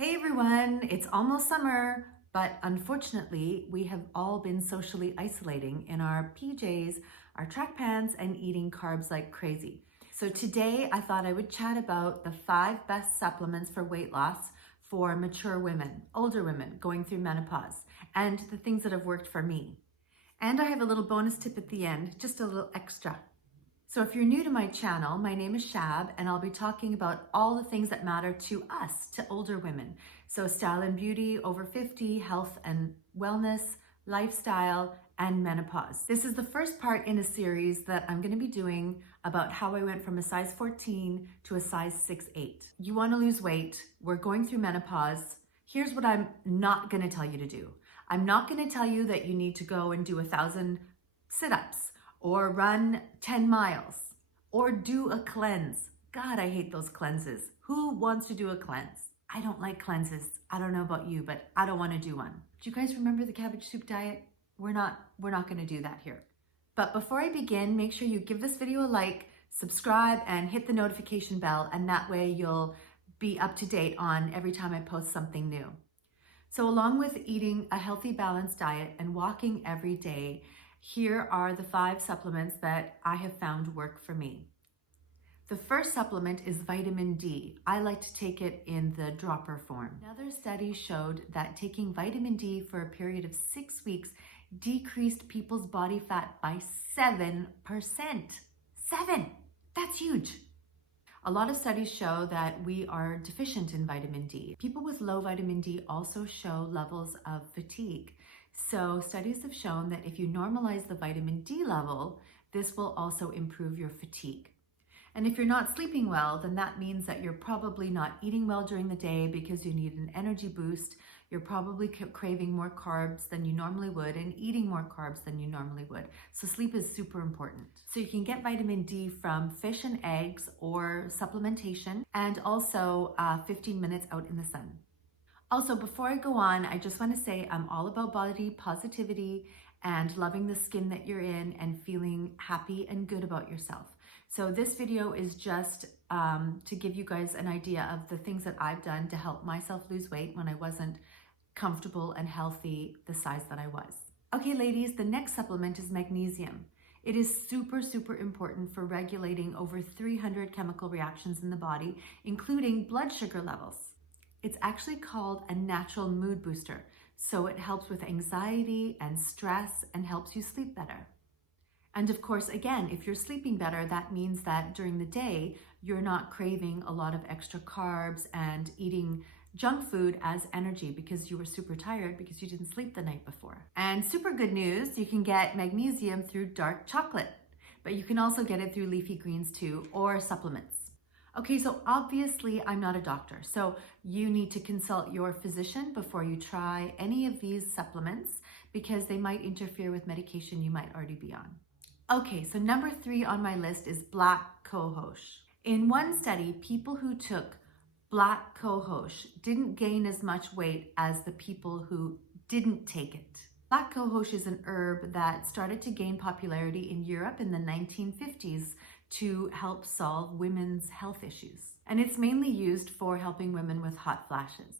Hey everyone, it's almost summer, but unfortunately, we have all been socially isolating in our PJs, our track pants, and eating carbs like crazy. So today I thought I would chat about the 5 best supplements for weight loss for mature women, older women going through menopause, and the things that have worked for me. And I have a little bonus tip at the end, just a little extra. So if you're new to my channel, my name is Shab, and I'll be talking about all the things that matter to us, to older women. So style and beauty, over 50, health and wellness, lifestyle, and menopause. This is the first part in a series that I'm gonna be doing about how I went from a size 14 to a size 6'8". You wanna lose weight, we're going through menopause. Here's what I'm not gonna tell you to do. I'm not gonna tell you that you need to go and do 1,000 sit-ups, or run 10 miles, or do a cleanse. God, I hate those cleanses. Who wants to do a cleanse? I don't like cleanses. I don't know about you, but I don't want to do one. Do you guys remember the cabbage soup diet? We're not going to do that here. But before I begin, make sure you give this video a like, subscribe, and hit the notification bell, and that way you'll be up to date on every time I post something new. So along with eating a healthy, balanced diet and walking every day, here are the 5 supplements that I have found work for me. The first supplement is vitamin D. I like to take it in the dropper form. Another study showed that taking vitamin D for a period of 6 weeks decreased people's body fat by 7%. 7! That's huge. A lot of studies show that we are deficient in vitamin D. People with low vitamin D also show levels of fatigue. So studies have shown that if you normalize the vitamin D level, this will also improve your fatigue. And if you're not sleeping well, then that means that you're probably not eating well during the day because you need an energy boost. You're probably craving more carbs than you normally would and eating more carbs than you normally would. So sleep is super important. So you can get vitamin D from fish and eggs or supplementation, and also 15 minutes out in the sun. Also, before I go on, I just want to say I'm all about body positivity and loving the skin that you're in and feeling happy and good about yourself. So this video is just to give you guys an idea of the things that I've done to help myself lose weight when I wasn't comfortable and healthy the size that I was. Okay, ladies, the next supplement is magnesium. It is super, super important for regulating over 300 chemical reactions in the body, including blood sugar levels. It's actually called a natural mood booster, so it helps with anxiety and stress and helps you sleep better. And of course, again, if you're sleeping better, that means that during the day, you're not craving a lot of extra carbs and eating junk food as energy because you were super tired because you didn't sleep the night before. And super good news, you can get magnesium through dark chocolate, but you can also get it through leafy greens too, or supplements. Okay, so obviously I'm not a doctor, so you need to consult your physician before you try any of these supplements because they might interfere with medication you might already be on. Okay, so number 3 on my list is black cohosh. In one study, people who took black cohosh didn't gain as much weight as the people who didn't take it. Black cohosh is an herb that started to gain popularity in Europe in the 1950s to help solve women's health issues. And it's mainly used for helping women with hot flashes.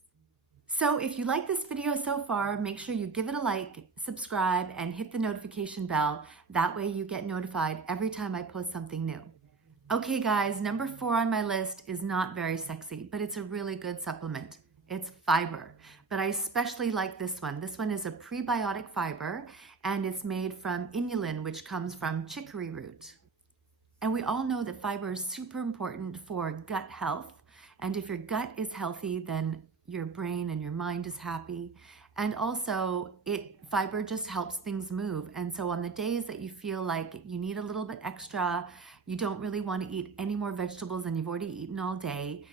So if you like this video so far, make sure you give it a like, subscribe, and hit the notification bell. That way you get notified every time I post something new. Okay guys, number 4 on my list is not very sexy, but it's a really good supplement. It's fiber, but I especially like this one. This one is a prebiotic fiber, and it's made from inulin, which comes from chicory root. And we all know that fiber is super important for gut health. And if your gut is healthy, then your brain and your mind is happy. And also fiber just helps things move. And so on the days that you feel like you need a little bit extra, you don't really want to eat any more vegetables than you've already eaten all day,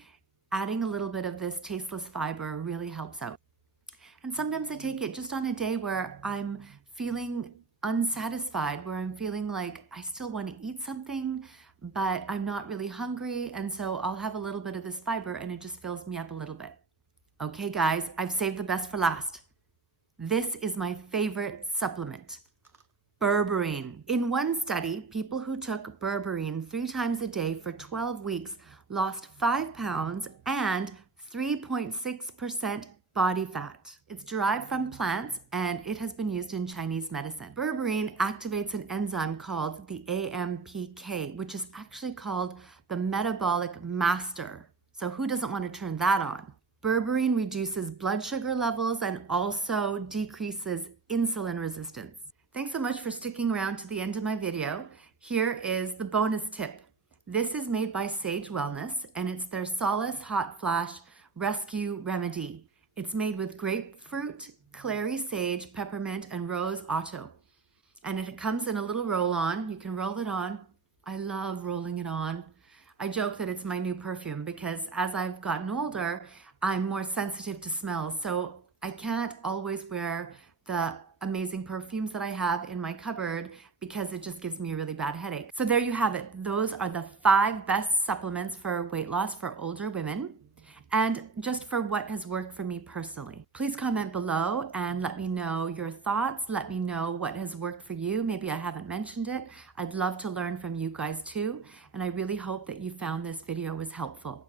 adding a little bit of this tasteless fiber really helps out. And sometimes I take it just on a day where I'm feeling unsatisfied, where I'm feeling like I still want to eat something, but I'm not really hungry. And so I'll have a little bit of this fiber and it just fills me up a little bit. Okay guys, I've saved the best for last. This is my favorite supplement, Berberine. In one study, people who took Berberine 3 times a day for 12 weeks lost 5 pounds and 3.6% body fat. It's derived from plants and it has been used in Chinese medicine. Berberine activates an enzyme called the AMPK, which is actually called the metabolic master. So who doesn't want to turn that on? Berberine reduces blood sugar levels and also decreases insulin resistance. Thanks so much for sticking around to the end of my video. Here is the bonus tip. This is made by Sage Wellness and it's their Solace Hot Flash Rescue Remedy. It's made with grapefruit, clary sage, peppermint, and rose otto. And it comes in a little roll-on. You can roll it on. I love rolling it on. I joke that it's my new perfume because as I've gotten older, I'm more sensitive to smells. So I can't always wear the amazing perfumes that I have in my cupboard because it just gives me a really bad headache. So there you have it. Those are the 5 best supplements for weight loss for older women, and just for what has worked for me personally. Please comment below and let me know your thoughts. Let me know what has worked for you. Maybe I haven't mentioned it. I'd love to learn from you guys too. And I really hope that you found this video was helpful.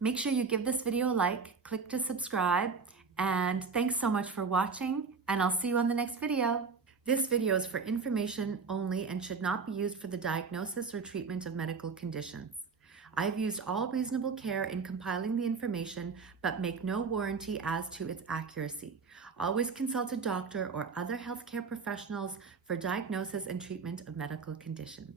Make sure you give this video a like, click to subscribe, and thanks so much for watching, and I'll see you on the next video. This video is for information only and should not be used for the diagnosis or treatment of medical conditions. I've used all reasonable care in compiling the information, but make no warranty as to its accuracy. Always consult a doctor or other healthcare professionals for diagnosis and treatment of medical conditions.